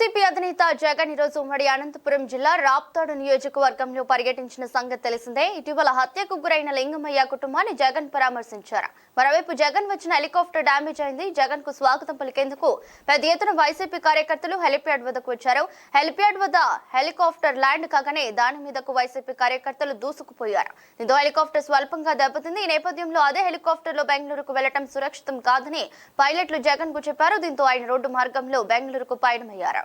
YCP అధినేత జగన్ ఈరోజు ఉమ్మడి అనంతపురం జిల్లా రాప్తాడు నియోజకవర్గంలో పర్యటించిన సంగతి తెలిసిందే. ఇటీవల హత్యకు గురైన లింగమయ్య కుటుంబాన్ని జగన్ పరామర్శించారు. మరోవైపు జగన్ వచ్చిన హెలికాప్టర్ డ్యామేజ్ అయింది. జగన్ కు స్వాగతం పలికేందుకు పెద్ద ఎత్తున వైసీపీ కార్యకర్తలు హెలిప్యాడ్ వద్దకు వచ్చారు. హెలిప్యాడ్ వద్ద హెలికాప్టర్ ల్యాండ్ కాగానే దాని మీదకు వైసీపీ కార్యకర్తలు దూసుకుపోయారు. దీంతో హెలికాప్టర్ స్వల్పంగా దెబ్బతింది. ఈ నేపథ్యంలో అదే హెలికాప్టర్ లో బెంగళూరుకు వెళ్లడం సురక్షితం కాదని పైలట్లు జగన్ కు చెప్పారు. దీంతో ఆయన రోడ్డు మార్గంలో బెంగళూరుకు పయనమయ్యారు.